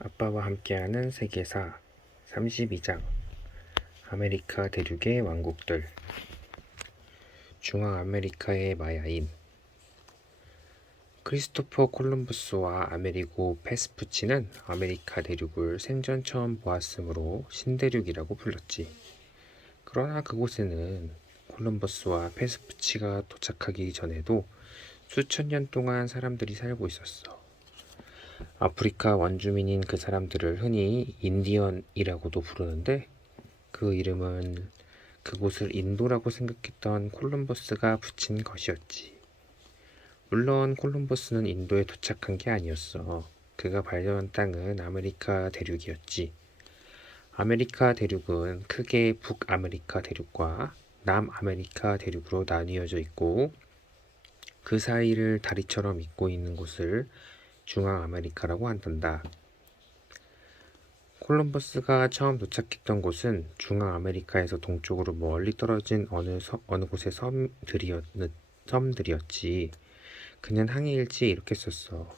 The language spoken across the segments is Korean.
아빠와 함께하는 세계사 32장 아메리카 대륙의 왕국들. 중앙아메리카의 마야인. 크리스토퍼 콜럼버스와 아메리고 베스푸치는 아메리카 대륙을 생전 처음 보았으므로 신대륙이라고 불렀지. 그러나 그곳에는 콜럼버스와 베스푸치가 도착하기 전에도 수천 년 동안 사람들이 살고 있었어. 아프리카 원주민인 그 사람들을 흔히 인디언이라고도 부르는데, 그 이름은 그곳을 인도라고 생각했던 콜럼버스가 붙인 것이었지. 물론 콜럼버스는 인도에 도착한 게 아니었어. 그가 발견한 땅은 아메리카 대륙이었지. 아메리카 대륙은 크게 북아메리카 대륙과 남아메리카 대륙으로 나뉘어져 있고, 그 사이를 다리처럼 잇고 있는 곳을 중앙아메리카라고 한단다. 콜럼버스가 처음 도착했던 곳은 중앙아메리카에서 동쪽으로 멀리 떨어진 어느 곳의 섬들이었지. 그는 항해일지에 이렇게 썼어.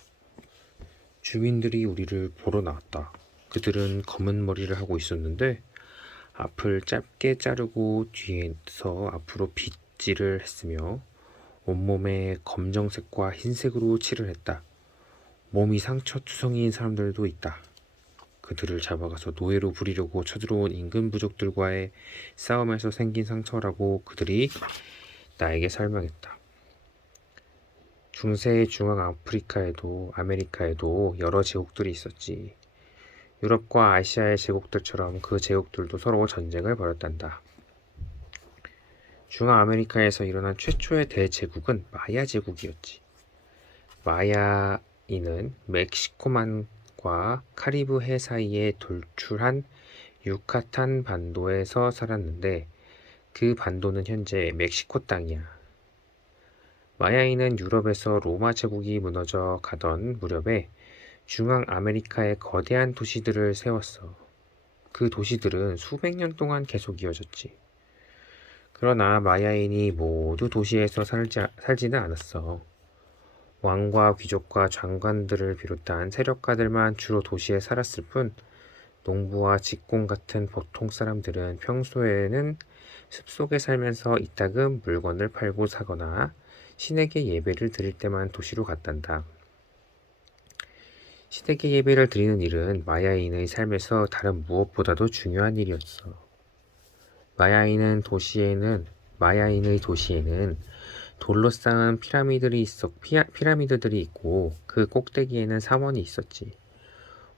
주민들이 우리를 보러 나왔다. 그들은 검은 머리를 하고 있었는데 앞을 짧게 자르고 뒤에서 앞으로 빗질을 했으며 온몸에 검정색과 흰색으로 칠을 했다. 몸이 상처투성이인 사람들도 있다. 그들을 잡아가서 노예로 부리려고 쳐들어온 임금 부족들과의 싸움에서 생긴 상처라고 그들이 나에게 설명했다. 중세 아메리카에도 여러 제국들이 있었지. 유럽과 아시아의 제국들처럼 그 제국들도 서로 전쟁을 벌였단다. 중앙아메리카에서 일어난 최초의 대제국은 마야 제국이었지. 마야인은 멕시코만과 카리브 해 사이에 돌출한 유카탄 반도에서 살았는데, 그 반도는 현재 멕시코 땅이야. 마야인은 유럽에서 로마 제국이 무너져 가던 무렵에 중앙아메리카에 거대한 도시들을 세웠어. 그 도시들은 수백 년 동안 계속 이어졌지. 그러나 마야인이 모두 도시에서 살지는 않았어. 왕과 귀족과 장관들을 비롯한 세력가들만 주로 도시에 살았을 뿐, 농부와 직공 같은 보통 사람들은 평소에는 숲속에 살면서 이따금 물건을 팔고 사거나 신에게 예배를 드릴 때만 도시로 갔단다. 신에게 예배를 드리는 일은 마야인의 삶에서 다른 무엇보다도 중요한 일이었어. 마야인의 도시에는 돌로 쌓은 피라미드들이 있고, 그 꼭대기에는 사원이 있었지.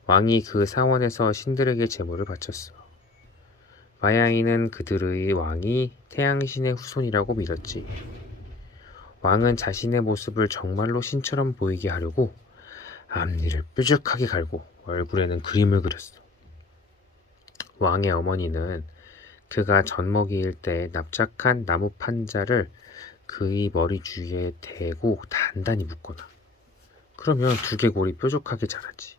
왕이 그 사원에서 신들에게 제물을 바쳤어. 마야인은 그들의 왕이 태양신의 후손이라고 믿었지. 왕은 자신의 모습을 정말로 신처럼 보이게 하려고 앞니를 뾰족하게 갈고 얼굴에는 그림을 그렸어. 왕의 어머니는 그가 젖먹이일 때 납작한 나무 판자를 그의 머리 주위에 대고 단단히 묶거나, 그러면 두개골이 뾰족하게 자라지.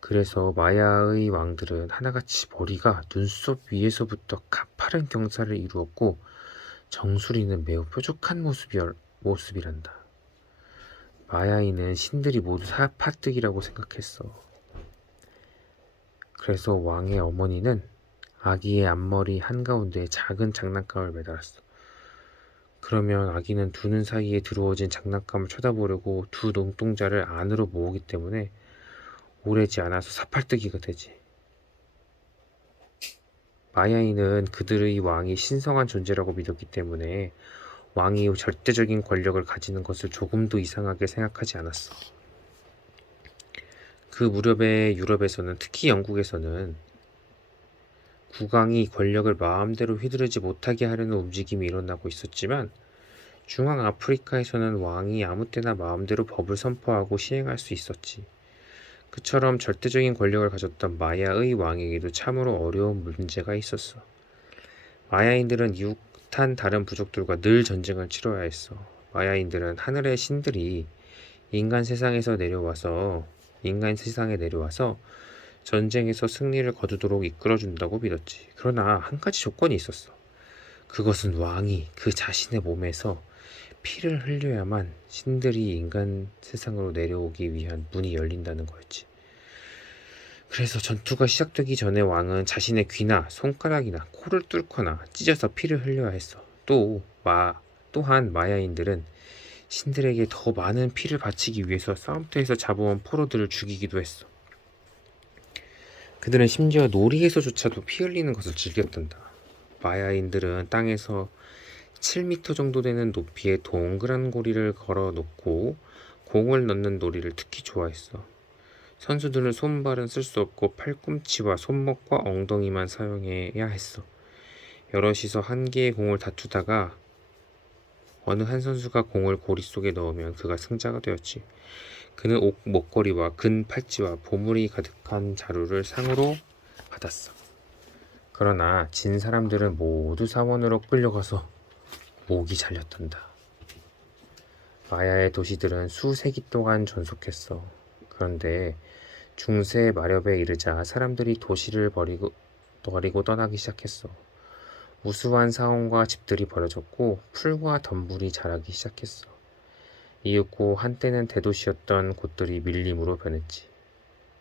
그래서 마야의 왕들은 하나같이 머리가 눈썹 위에서부터 가파른 경사를 이루었고, 정수리는 매우 뾰족한 모습이란다. 마야인은 신들이 모두 사파뜨기라고 생각했어. 그래서 왕의 어머니는 아기의 앞머리 한가운데에 작은 장난감을 매달았어. 그러면 아기는 두 눈 사이에 들어오진 장난감을 쳐다보려고 두 눈동자를 안으로 모으기 때문에 오래지 않아서 사팔뜨기가 되지. 마야인은 그들의 왕이 신성한 존재라고 믿었기 때문에 왕이 절대적인 권력을 가지는 것을 조금도 이상하게 생각하지 않았어. 그 무렵에 유럽에서는, 특히 영국에서는 국왕이 권력을 마음대로 휘두르지 못하게 하려는 움직임이 일어나고 있었지만, 중앙 아프리카에서는 왕이 아무 때나 마음대로 법을 선포하고 시행할 수 있었지. 그처럼 절대적인 권력을 가졌던 마야의 왕에게도 참으로 어려운 문제가 있었어. 마야인들은 이웃한 다른 부족들과 늘 전쟁을 치러야 했어. 마야인들은 하늘의 신들이 인간 세상에 내려와서 전쟁에서 승리를 거두도록 이끌어준다고 믿었지. 그러나 한 가지 조건이 있었어. 그것은 왕이 그 자신의 몸에서 피를 흘려야만 신들이 인간 세상으로 내려오기 위한 문이 열린다는 거였지. 그래서 전투가 시작되기 전에 왕은 자신의 귀나 손가락이나 코를 뚫거나 찢어서 피를 흘려야 했어. 또한 마야인들은 신들에게 더 많은 피를 바치기 위해서 싸움터에서 잡아온 포로들을 죽이기도 했어. 그들은 심지어 놀이에서조차도 피 흘리는 것을 즐겼단다. 마야인들은 땅에서 7m 정도 되는 높이의 동그란 고리를 걸어 놓고 공을 넣는 놀이를 특히 좋아했어. 선수들은 손발은 쓸 수 없고 팔꿈치와 손목과 엉덩이만 사용해야 했어. 여럿이서 한 개의 공을 다투다가 어느 한 선수가 공을 고리 속에 넣으면 그가 승자가 되었지. 그는 목걸이와 근 팔찌와 보물이 가득한 자루를 상으로 받았어. 그러나 진 사람들은 모두 사원으로 끌려가서 목이 잘렸단다. 마야의 도시들은 수세기 동안 존속했어. 그런데 중세 마렵에 이르자 사람들이 도시를 버리고 떠나기 시작했어. 우수한 사원과 집들이 벌어졌고 풀과 덤불이 자라기 시작했어. 이윽고 한때는 대도시였던 곳들이 밀림으로 변했지.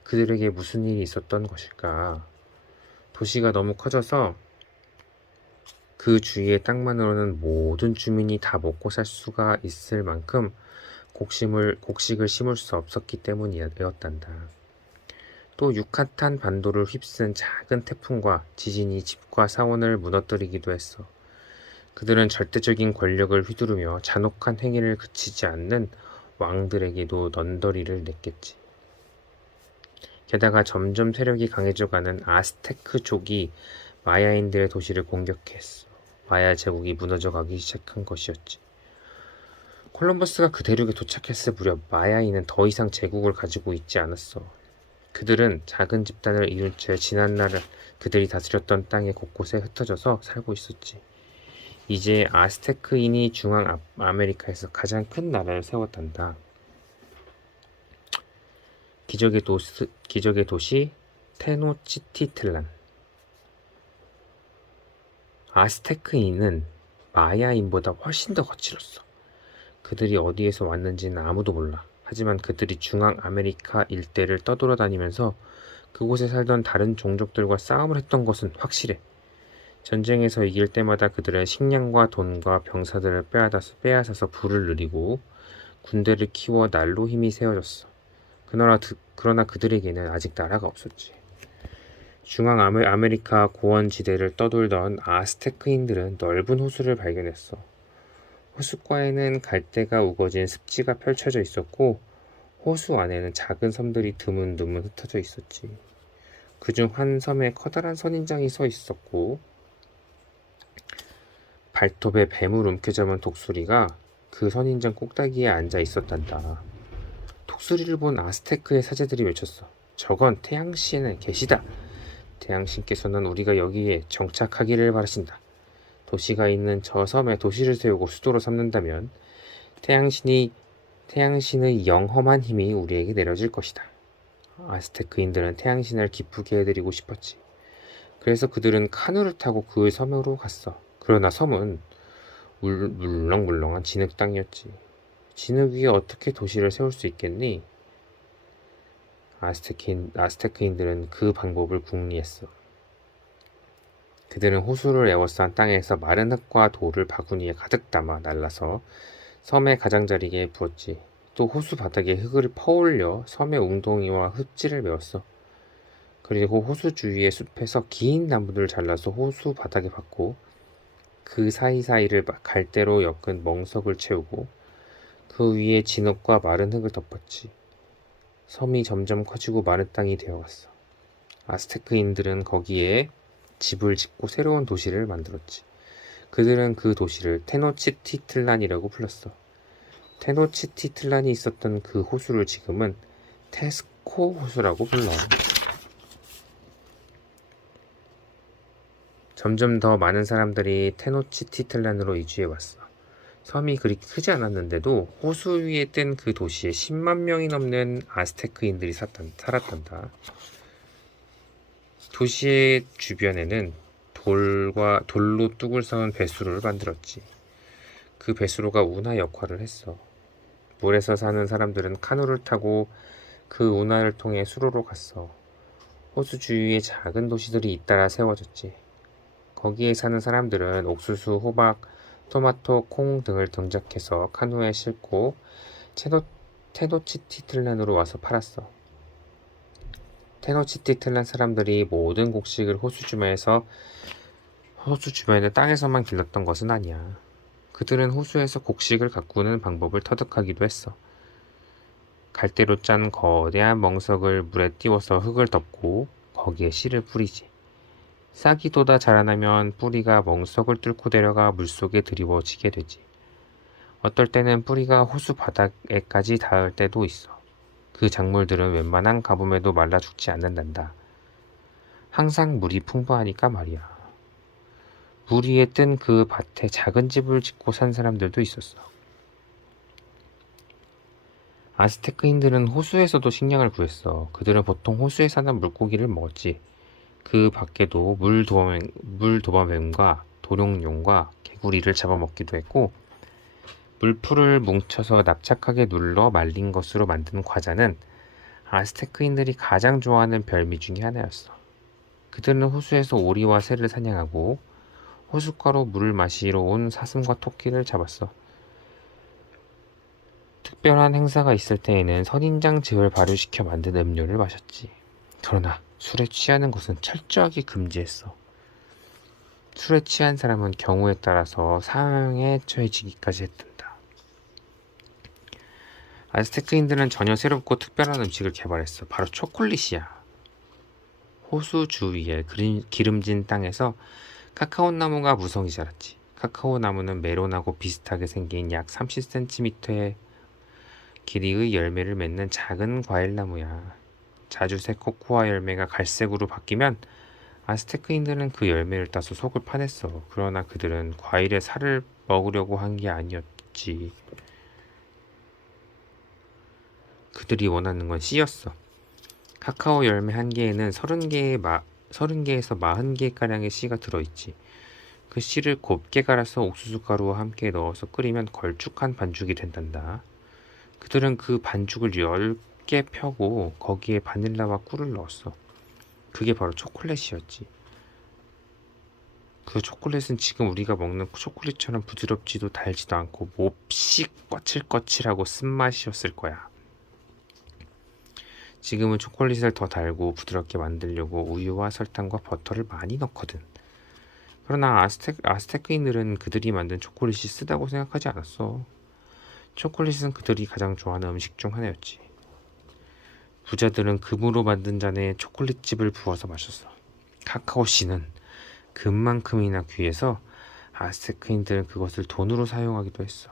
그들에게 무슨 일이 있었던 것일까? 도시가 너무 커져서 그 주위의 땅만으로는 모든 주민이 다 먹고 살 수가 있을 만큼 곡식을 심을 수 없었기 때문이었단다. 또 유카탄 반도를 휩쓴 작은 태풍과 지진이 집과 사원을 무너뜨리기도 했어. 그들은 절대적인 권력을 휘두르며 잔혹한 행위를 그치지 않는 왕들에게도 넌더리를 냈겠지. 게다가 점점 세력이 강해져가는 아스테크족이 마야인들의 도시를 공격했어. 마야 제국이 무너져가기 시작한 것이었지. 콜럼버스가 그 대륙에 도착했을 무렵 마야인은 더 이상 제국을 가지고 있지 않았어. 그들은 작은 집단을 이룬 채 지난날 그들이 다스렸던 땅의 곳곳에 흩어져서 살고 있었지. 이제 아스테크인이 중앙 아메리카에서 가장 큰 나라를 세웠단다. 기적의 도시 테노치티틀란. 아스테크인은 마야인보다 훨씬 더 거칠었어. 그들이 어디에서 왔는지는 아무도 몰라. 하지만 그들이 중앙 아메리카 일대를 떠돌아다니면서 그곳에 살던 다른 종족들과 싸움을 했던 것은 확실해. 전쟁에서 이길 때마다 그들은 식량과 돈과 병사들을 빼앗아서 부를 누리고 군대를 키워 날로 힘이 세워졌어. 그러나 그들에게는 아직 나라가 없었지. 중앙 아메리카 고원지대를 떠돌던 아스테크인들은 넓은 호수를 발견했어. 호숫가에는 갈대가 우거진 습지가 펼쳐져 있었고 호수 안에는 작은 섬들이 드문드문 흩어져 있었지. 그중 한 섬에 커다란 선인장이 서 있었고 발톱에 뱀을 움켜잡은 독수리가 그 선인장 꼭대기에 앉아 있었단다. 독수리를 본 아스테크의 사제들이 외쳤어. 저건 태양신의 계시다. 태양신께서는 우리가 여기에 정착하기를 바라신다. 도시가 있는 저 섬에 도시를 세우고 수도로 삼는다면 태양신의 영험한 힘이 우리에게 내려질 것이다. 아스테크인들은 태양신을 기쁘게 해드리고 싶었지. 그래서 그들은 카누를 타고 그 섬으로 갔어. 그러나 섬은 물렁물렁한 진흙 땅이었지. 진흙 위에 어떻게 도시를 세울 수 있겠니? 아스테크인들은 그 방법을 궁리했어. 그들은 호수를 에워싼 땅에서 마른 흙과 돌을 바구니에 가득 담아 날라서 섬의 가장자리에 부었지. 또 호수 바닥에 흙을 퍼올려 섬의 웅덩이와 흙지를 메웠어. 그리고 호수 주위의 숲에서 긴 나무들을 잘라서 호수 바닥에 박고 그 사이사이를 갈대로 엮은 멍석을 채우고 그 위에 진흙과 마른 흙을 덮었지. 섬이 점점 커지고 마른 땅이 되어갔어. 아스테크인들은 거기에 집을 짓고 새로운 도시를 만들었지. 그들은 그 도시를 테노치티틀란이라고 불렀어. 테노치티틀란이 있었던 그 호수를 지금은 테스코 호수라고 불러. 점점 더 많은 사람들이 테노치티틀란으로 이주해 왔어. 섬이 그리 크지 않았는데도 호수 위에 뜬 그 도시에 10만 명이 넘는 아스테크인들이 살았단다. 도시의 주변에는 돌로 뚝을 쌓은 배수로를 만들었지. 그 배수로가 운하 역할을 했어. 물에서 사는 사람들은 카누를 타고 그 운하를 통해 수로로 갔어. 호수 주위에 작은 도시들이 잇따라 세워졌지. 거기에 사는 사람들은 옥수수, 호박, 토마토, 콩 등을 경작해서 카누에 싣고 테노치티틀란으로 와서 팔았어. 테노치티틀란 사람들이 모든 곡식을 호수 주변의 땅에서만 길렀던 것은 아니야. 그들은 호수에서 곡식을 가꾸는 방법을 터득하기도 했어. 갈대로 짠 거대한 멍석을 물에 띄워서 흙을 덮고 거기에 씨를 뿌리지. 싹이 돋아 자라나면 뿌리가 멍석을 뚫고 내려가 물속에 드리워지게 되지. 어떨 때는 뿌리가 호수 바닥에까지 닿을 때도 있어. 그 작물들은 웬만한 가뭄에도 말라 죽지 않는단다. 항상 물이 풍부하니까 말이야. 물 위에 뜬 그 밭에 작은 집을 짓고 산 사람들도 있었어. 아스테크인들은 호수에서도 식량을 구했어. 그들은 보통 호수에 사는 물고기를 먹었지. 그 밖에도 물도마뱀과 도룡뇽과 개구리를 잡아먹기도 했고, 물풀을 뭉쳐서 납작하게 눌러 말린 것으로 만든 과자는 아스테크인들이 가장 좋아하는 별미 중에 하나였어. 그들은 호수에서 오리와 새를 사냥하고 호숫가로 물을 마시러 온 사슴과 토끼를 잡았어. 특별한 행사가 있을 때에는 선인장즙을 발효시켜 만든 음료를 마셨지. 그러나 술에 취하는 것은 철저하게 금지했어. 술에 취한 사람은 경우에 따라서 사형에 처해지기까지 했단다. 아스테크인들은 전혀 새롭고 특별한 음식을 개발했어. 바로 초콜릿이야. 호수 주위의 기름진 땅에서 카카오 나무가 무성히 자랐지. 카카오 나무는 메론하고 비슷하게 생긴 약 30cm의 길이의 열매를 맺는 작은 과일나무야. 자주색 코코아 열매가 갈색으로 바뀌면 아스테크인들은 그 열매를 따서 속을 파냈어. 그러나 그들은 과일의 살을 먹으려고 한 게 아니었지. 그들이 원하는 건 씨였어. 카카오 열매 한 개에는 30개에서 40개가량의 씨가 들어있지. 그 씨를 곱게 갈아서 옥수수 가루와 함께 넣어서 끓이면 걸쭉한 반죽이 된단다. 그들은 그 반죽을 10개 펴고 거기에 바닐라와 꿀을 넣었어. 그게 바로 초콜릿이었지. 그 초콜릿은 지금 우리가 먹는 초콜릿처럼 부드럽지도 달지도 않고 몹시 거칠거칠하고 쓴맛이었을 거야. 지금은 초콜릿을 더 달고 부드럽게 만들려고 우유와 설탕과 버터를 많이 넣거든. 그러나 아스테크인들은 그들이 만든 초콜릿이 쓰다고 생각하지 않았어. 초콜릿은 그들이 가장 좋아하는 음식 중 하나였지. 부자들은 금으로 만든 잔에 초콜릿즙을 부어서 마셨어. 카카오 씨는 금만큼이나 귀해서 아스테크인들은 그것을 돈으로 사용하기도 했어.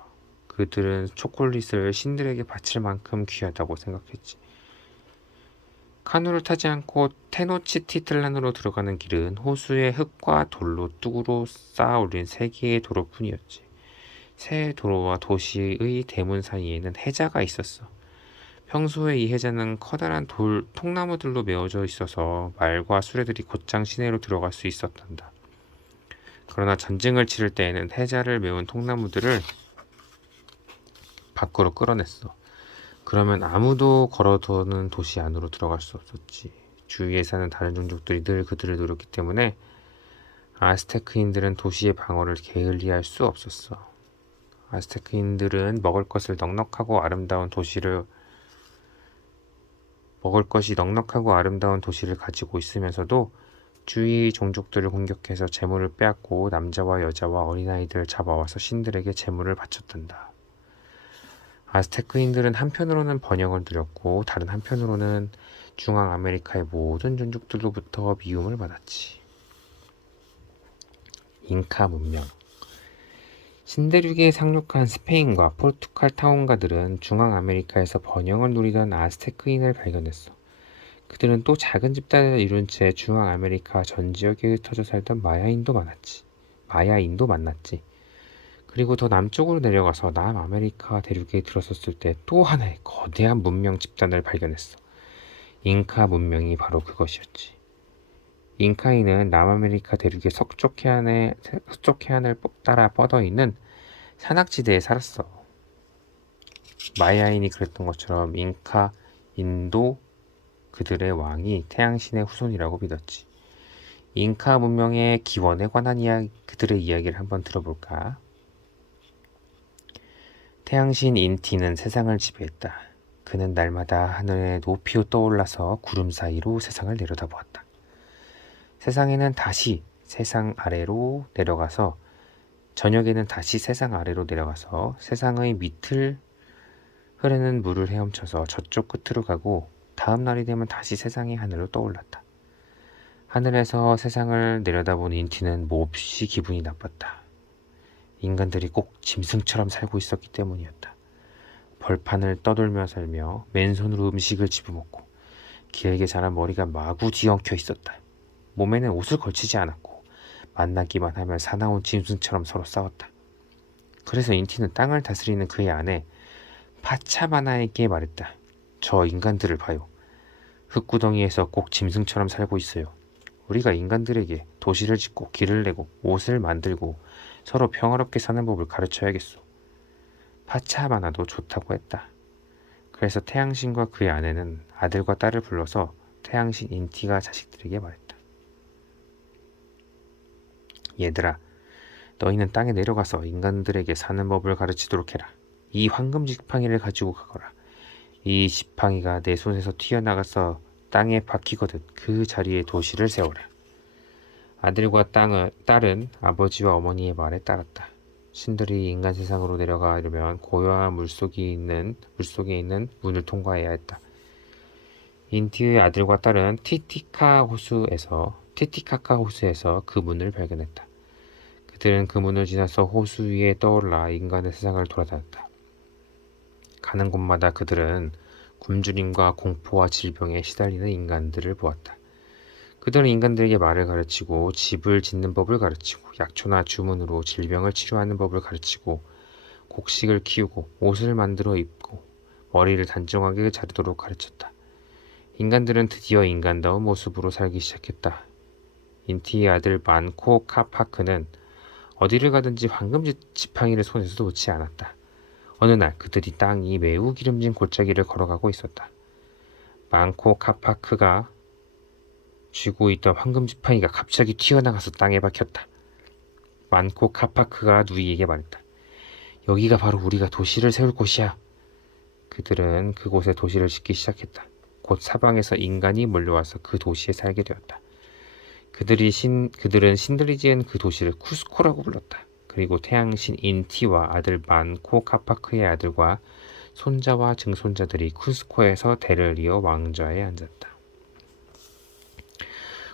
그들은 초콜릿을 신들에게 바칠 만큼 귀하다고 생각했지. 카누를 타지 않고 테노치티틀란으로 들어가는 길은 호수의 흙과 돌로 뚝으로 쌓아 올린 3개의 도로뿐이었지. 새 도로와 도시의 대문 사이에는 해자가 있었어. 평소에 이 해자는 커다란 통나무들로 메워져 있어서 말과 수레들이 곧장 시내로 들어갈 수 있었단다. 그러나 전쟁을 치를 때에는 해자를 메운 통나무들을 밖으로 끌어냈어. 그러면 아무도 걸어도는 도시 안으로 들어갈 수 없었지. 주위에 사는 다른 종족들이 늘 그들을 노렸기 때문에 아스테크인들은 도시의 방어를 게을리할 수 없었어. 아스테크인들은 먹을 것이 넉넉하고 아름다운 도시를 가지고 있으면서도 주위 종족들을 공격해서 재물을 빼앗고 남자와 여자와 어린아이들을 잡아와서 신들에게 재물을 바쳤단다. 아스테크인들은 한편으로는 번영을 누렸고 다른 한편으로는 중앙 아메리카의 모든 종족들로부터 미움을 받았지. 잉카 문명. 신대륙에 상륙한 스페인과 포르투갈 탐험가들은 중앙 아메리카에서 번영을 누리던 아스테크인을 발견했어. 그들은 또 작은 집단을 이룬 채 중앙 아메리카 전 지역에 흩어져 살던 마야인도 만났지. 그리고 더 남쪽으로 내려가서 남아메리카 대륙에 들어섰을 때 또 하나의 거대한 문명 집단을 발견했어. 잉카 문명이 바로 그것이었지. 잉카인은 남아메리카 대륙의 서쪽 해안을 따라 뻗어있는 산악지대에 살았어. 마야인이 그랬던 것처럼 잉카인도 그들의 왕이 태양신의 후손이라고 믿었지. 잉카 문명의 기원에 관한 그들의 이야기를 한번 들어볼까? 태양신 인티는 세상을 지배했다. 그는 날마다 하늘에 높이 떠올라서 구름 사이로 세상을 내려다보았다. 세상에는 다시 세상 아래로 내려가서 저녁에는 다시 세상 아래로 내려가서 세상의 밑을 흐르는 물을 헤엄쳐서 저쪽 끝으로 가고 다음 날이 되면 다시 세상의 하늘로 떠올랐다. 하늘에서 세상을 내려다본 인티는 몹시 기분이 나빴다. 인간들이 꼭 짐승처럼 살고 있었기 때문이었다. 벌판을 떠돌며 살며 맨손으로 음식을 집어먹고 길게 자란 머리가 마구 뒤엉켜 있었다. 몸에는 옷을 걸치지 않았고 만나기만 하면 사나운 짐승처럼 서로 싸웠다. 그래서 인티는 땅을 다스리는 그의 아내 파차마나에게 말했다. 저 인간들을 봐요. 흙구덩이에서 꼭 짐승처럼 살고 있어요. 우리가 인간들에게 도시를 짓고 길을 내고 옷을 만들고 서로 평화롭게 사는 법을 가르쳐야겠소. 파차마나도 좋다고 했다. 그래서 태양신과 그의 아내는 아들과 딸을 불러서 태양신 인티가 자식들에게 말했다. 얘들아, 너희는 땅에 내려가서 인간들에게 사는 법을 가르치도록 해라. 이 황금 지팡이를 가지고 가거라. 이 지팡이가 내 손에서 튀어나가서 땅에 박히거든 그 자리에 도시를 세워라. 아들과 딸은 아버지와 어머니의 말에 따랐다. 신들이 인간 세상으로 내려가려면 고요한 물속에 있는 문을 통과해야 했다. 인티의 아들과 딸은 티티카카 호수에서 그 문을 발견했다. 그들은 그 문을 지나서 호수 위에 떠올라 인간의 세상을 돌아다녔다. 가는 곳마다 그들은 굶주림과 공포와 질병에 시달리는 인간들을 보았다. 그들은 인간들에게 말을 가르치고 집을 짓는 법을 가르치고 약초나 주문으로 질병을 치료하는 법을 가르치고 곡식을 키우고 옷을 만들어 입고 머리를 단정하게 자르도록 가르쳤다. 인간들은 드디어 인간다운 모습으로 살기 시작했다. 인티의 아들 만코 카파크는 어디를 가든지 황금 지팡이를 손에서 놓지 않았다. 어느 날 그들이 땅이 매우 기름진 골짜기를 걸어가고 있었다. 만코 카파크가 쥐고 있던 황금 지팡이가 갑자기 튀어나가서 땅에 박혔다. 만코 카파크가 누이에게 말했다. 여기가 바로 우리가 도시를 세울 곳이야. 그들은 그곳에 도시를 짓기 시작했다. 곧 사방에서 인간이 몰려와서 그 도시에 살게 되었다. 그들은 신들이 지은 그 도시를 쿠스코라고 불렀다. 그리고 태양신 인티와 아들 만코 카파크의 아들과 손자와 증손자들이 쿠스코에서 대를 이어 왕좌에 앉았다.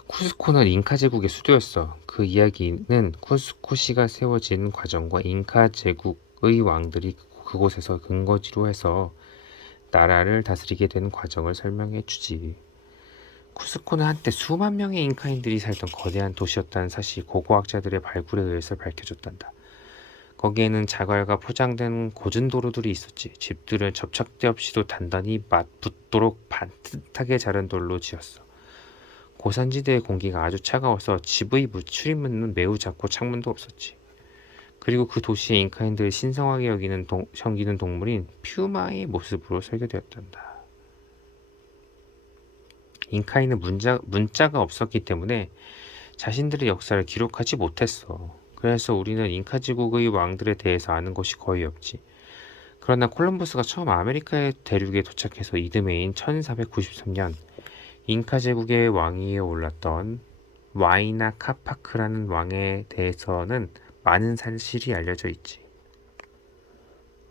쿠스코는 잉카 제국의 수도였어. 그 이야기는 쿠스코시가 세워진 과정과 잉카 제국의 왕들이 그곳에서 근거지로 해서 나라를 다스리게 된 과정을 설명해 주지. 쿠스코는 한때 수만 명의 잉카인들이 살던 거대한 도시였다는 사실이 고고학자들의 발굴에 의해서 밝혀졌단다. 거기에는 자갈과 포장된 고진 도로들이 있었지. 집들은 접착대 없이도 단단히 맞붙도록 반듯하게 자른 돌로 지었어. 고산지대의 공기가 아주 차가워서 집의 출입문은 매우 작고 창문도 없었지. 그리고 그 도시의 잉카인들이 신성하게 섬기는 동물인 퓨마의 모습으로 설계되었단다. 잉카인은 문자가 없었기 때문에 자신들의 역사를 기록하지 못했어. 그래서 우리는 잉카 제국의 왕들에 대해서 아는 것이 거의 없지. 그러나 콜럼버스가 처음 아메리카 대륙에 도착해서 이듬해인 1493년 잉카 제국의 왕위에 올랐던 와이나 카파크라는 왕에 대해서는 많은 사실이 알려져 있지.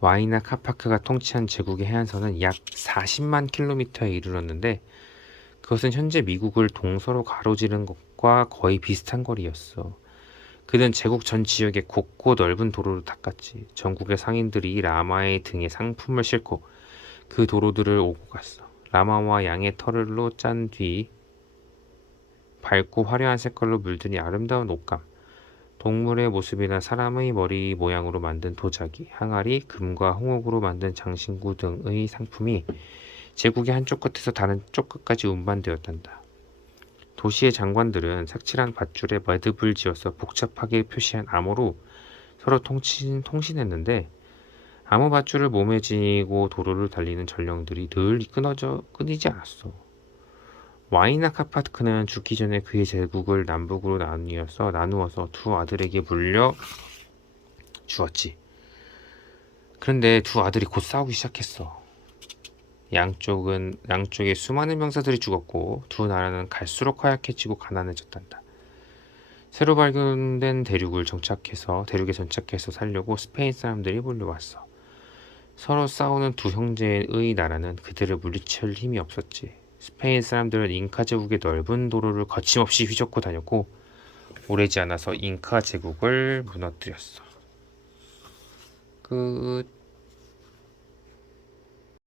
와이나 카파크가 통치한 제국의 해안선은 약 40만 킬로미터에 이르렀는데 그것은 현재 미국을 동서로 가로지른 것과 거의 비슷한 거리였어. 그는 제국 전 지역에 곱고 넓은 도로를 닦았지. 전국의 상인들이 라마의 등에 상품을 싣고 그 도로들을 오고 갔어. 라마와 양의 털로 짠 뒤 밝고 화려한 색깔로 물드니 아름다운 옷감, 동물의 모습이나 사람의 머리 모양으로 만든 도자기, 항아리, 금과 홍옥으로 만든 장신구 등의 상품이 제국의 한쪽 끝에서 다른 쪽 끝까지 운반되었단다. 도시의 장관들은 색칠한 밧줄에 매듭을 지어서 복잡하게 표시한 암호로 서로 통신했는데 암호 밧줄을 몸에 지니고 도로를 달리는 전령들이 늘 끊이지 않았어. 와이나 카파트크는 죽기 전에 그의 제국을 남북으로 나누어서 두 아들에게 물려 주었지. 그런데 두 아들이 곧 싸우기 시작했어. 양쪽에 수많은 병사들이 죽었고 두 나라는 갈수록 허약해지고 가난해졌단다. 새로 발견된 대륙에 정착해서 살려고 스페인 사람들이 몰려왔어. 서로 싸우는 두 형제의 나라는 그들을 물리칠 힘이 없었지. 스페인 사람들은 잉카 제국의 넓은 도로를 거침없이 휘젓고 다녔고 오래지 않아서 잉카 제국을 무너뜨렸어. 끝.